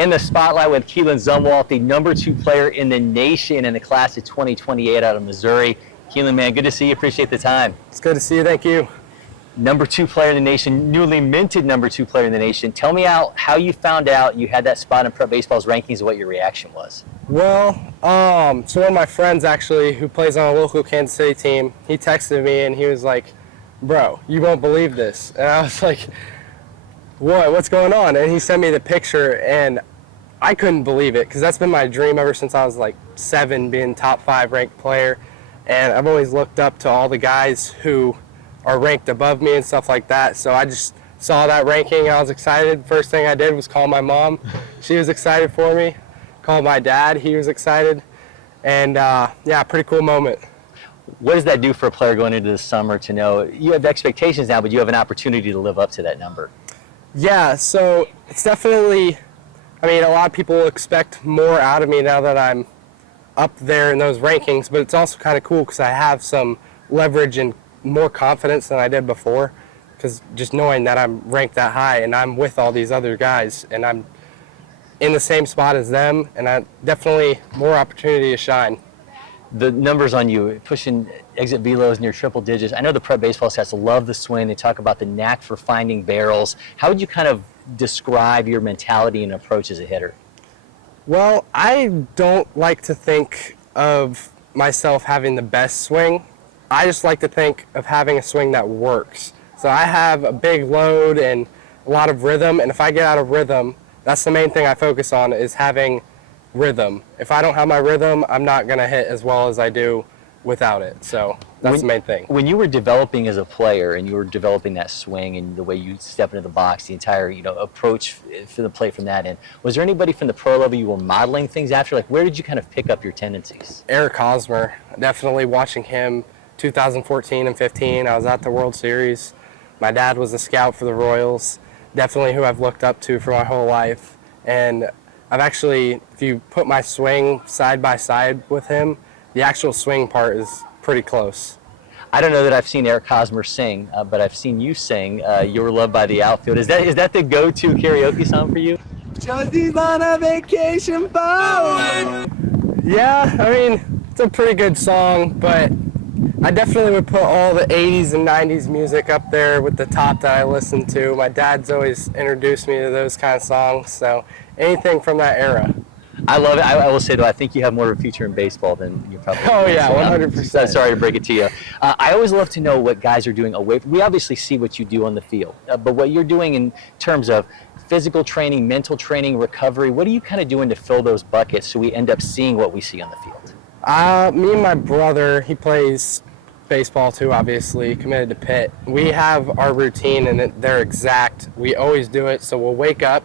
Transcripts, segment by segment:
In the spotlight with Keelan Zumwalt, the #2 player in the nation in the class of 2028 out of Missouri. Keelan, man, good to see you. Appreciate the time. It's good to see you. Thank you. #2 player in the nation, newly minted #2 player in the nation. Tell me how you found out you had that spot in Prep Baseball's rankings and what your reaction was. Well, so one of my friends actually who plays on a local Kansas City team, he texted me and he was like, "Bro, you won't believe this." And I was like, "What? What's going on?" And he sent me the picture and I couldn't believe it because that's been my dream ever since I was like 7, being top 5 ranked player. And I've always looked up to all the guys who are ranked above me and stuff like that. So I just saw that ranking and I was excited. First thing I did was call my mom. She was excited for me. Called my dad. He was excited. And yeah, pretty cool moment. What does that do for a player going into the summer to know you have expectations now, but you have an opportunity to live up to that number? Yeah, so it's definitely, I mean, a lot of people expect more out of me now that I'm up there in those rankings, but it's also kind of cool because I have some leverage and more confidence than I did before, because just knowing that I'm ranked that high and I'm with all these other guys and I'm in the same spot as them, and I definitely more opportunity to shine. The numbers on you, pushing exit velos near triple digits. I know the Prep Baseball stats love the swing. They talk about the knack for finding barrels. How would you kind of describe your mentality and approach as a hitter? Well, I don't like to think of myself having the best swing. I just like to think of having a swing that works. So I have a big load and a lot of rhythm, and if I get out of rhythm, that's the main thing I focus on, is having rhythm. If I don't have my rhythm, I'm not going to hit as well as I do without it. So that's the main thing. When you were developing as a player and you were developing that swing and the way you step into the box, the entire approach for the plate from that end, was there anybody from the pro level you were modeling things after? Like, where did you kind of pick up your tendencies? Eric Hosmer, definitely watching him 2014 and 15. I was at the World Series. My dad was a scout for the Royals. Definitely who I've looked up to for my whole life. And I've actually, if you put my swing side by side with him, the actual swing part is pretty close. I don't know that I've seen Eric Hosmer sing, but I've seen you sing "You're Loved by the Outfield." Is that the go-to karaoke song for you? Josie's on a vacation boat. Yeah, I mean, it's a pretty good song, but I definitely would put all the 80s and 90s music up there with the top that I listen to. My dad's always introduced me to those kind of songs, so anything from that era. I love it. I will say, though, I think you have more of a future in baseball than you probably do. Oh, yeah, 100%. Sorry to break it to you. I always love to know what guys are doing away from. We obviously see what you do on the field, but what you're doing in terms of physical training, mental training, recovery, what are you kind of doing to fill those buckets so we end up seeing what we see on the field? Me and my brother, he plays baseball too, obviously, committed to Pitt. We have our routine and they're exact. We always do it, so we'll wake up.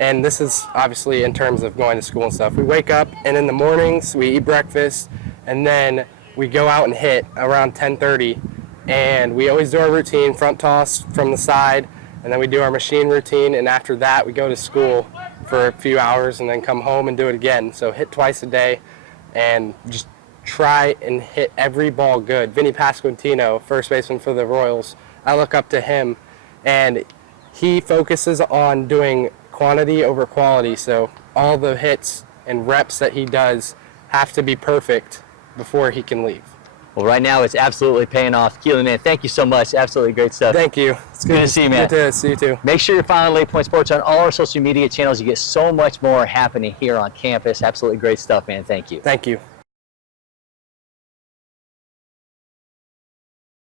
And this is obviously in terms of going to school and stuff. We wake up and in the mornings we eat breakfast and then we go out and hit around 10:30. And we always do our routine, front toss from the side, and then we do our machine routine. And after that we go to school for a few hours and then come home and do it again. So hit twice a day and just try and hit every ball good. Vinny Pasquantino, first baseman for the Royals, I look up to him and he focuses on doing quantity over quality, so all the hits and reps that he does have to be perfect before he can leave. Well, right now it's absolutely paying off. Keelan, man, thank you so much. Absolutely great stuff. Thank you. It's good to see you, man. Good to see you too. Make sure you're following LakePoint Sports on all our social media channels. You get so much more happening here on campus. Absolutely great stuff, man. Thank you. Thank you.